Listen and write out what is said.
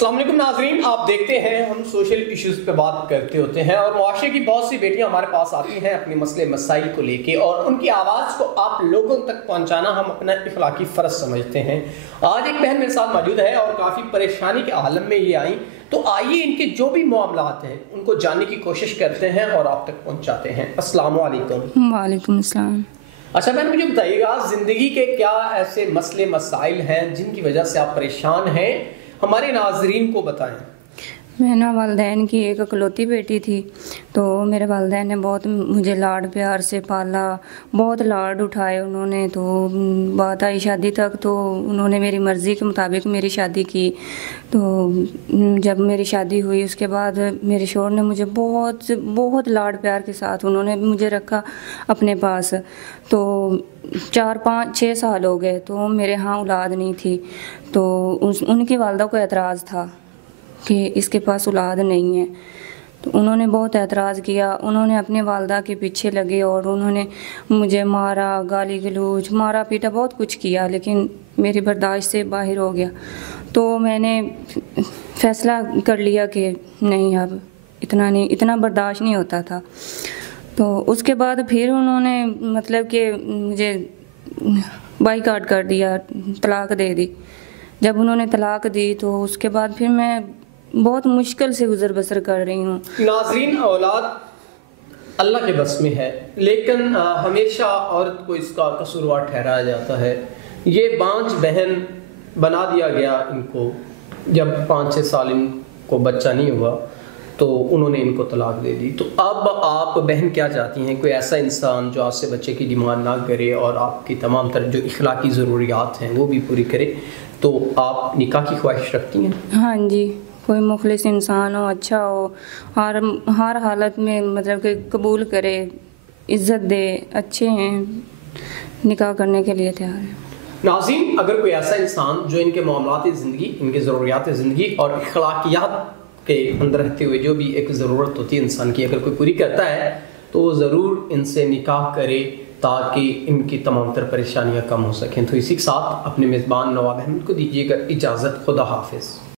السلام علیکم ناظرین، آپ دیکھتے ہیں ہم سوشل ایشوز پہ بات کرتے ہوتے ہیں اور معاشرے کی بہت سی بیٹیاں ہمارے پاس آتی ہیں اپنے مسئلے مسائل کو لے کے، اور ان کی آواز کو آپ لوگوں تک پہنچانا ہم اپنا اخلاقی فرض سمجھتے ہیں۔ آج ایک بہن میرے ساتھ موجود ہے اور کافی پریشانی کے عالم میں یہ آئیں، تو آئیے ان کے جو بھی معاملات ہیں ان کو جاننے کی کوشش کرتے ہیں اور آپ تک پہنچاتے ہیں۔ السلام علیکم۔ وعلیکم السلام۔ اچھا بہن، مجھے بتائیے گا زندگی کے کیا ایسے مسئلے مسائل ہیں جن کی وجہ سے آپ پریشان ہیں، ہمارے ناظرین کو بتائیں۔ میں نا والدین کی ایک اکلوتی بیٹی تھی، تو میرے والدین نے بہت مجھے لاڈ پیار سے پالا، بہت لاڈ اٹھائے انہوں نے۔ تو بات آئی شادی تک، تو انہوں نے میری مرضی کے مطابق میری شادی کی۔ تو جب میری شادی ہوئی اس کے بعد میرے شوہر نے مجھے بہت بہت لاڈ پیار کے ساتھ انہوں نے مجھے رکھا اپنے پاس۔ تو 4-5-6 سال ہو گئے، تو میرے ہاں اولاد نہیں تھی، تو ان کی والدہ کو اعتراض تھا کہ اس کے پاس اولاد نہیں ہے۔ تو انہوں نے بہت اعتراض کیا، انہوں نے اپنے والدہ کے پیچھے لگے اور انہوں نے مجھے مارا، گالی گلوچ، مارا پیٹا، بہت کچھ کیا، لیکن میری برداشت سے باہر ہو گیا۔ تو میں نے فیصلہ کر لیا کہ نہیں، اب اتنا برداشت نہیں ہوتا تھا۔ تو اس کے بعد پھر انہوں نے مطلب کہ مجھے بائیکاٹ کر دیا، طلاق دے دی۔ جب انہوں نے طلاق دی تو اس کے بعد پھر میں بہت مشکل سے گزر بسر کر رہی ہوں۔ ناظرین، اولاد اللہ کے بس میں ہے، لیکن ہمیشہ عورت کو اس کا قصوروار ٹھہرایا جاتا ہے۔ یہ بانجھ بہن بنا دیا گیا ان کو، جب 5-6 سال ان کو بچہ نہیں ہوا تو انہوں نے ان کو طلاق دے دی۔ تو اب آپ بہن کیا چاہتی ہیں؟ کوئی ایسا انسان جو آپ سے بچے کی ڈیمانڈ نہ کرے اور آپ کی تمام تر جو اخلاقی ضروریات ہیں وہ بھی پوری کرے، تو آپ نکاح کی خواہش رکھتی ہیں؟ ہاں جی، کوئی مخلص انسان ہو، اچھا ہو، ہر حالت میں مطلب کہ قبول کرے، عزت دے، اچھے ہیں، نکاح کرنے کے لیے تیار ہے۔ ناظرین، اگر کوئی ایسا انسان جو ان کے معاملات زندگی، ان کے ضروریات زندگی اور اخلاقیات کے اندر رہتے ہوئے جو بھی ایک ضرورت ہوتی ہے انسان کی، اگر کوئی پوری کرتا ہے تو وہ ضرور ان سے نکاح کرے تاکہ ان کی تمام تر پریشانیاں کم ہو سکیں۔ تو اسی کے ساتھ اپنے میزبان نواب احمد کو دیجیے گا اجازت۔ خدا حافظ۔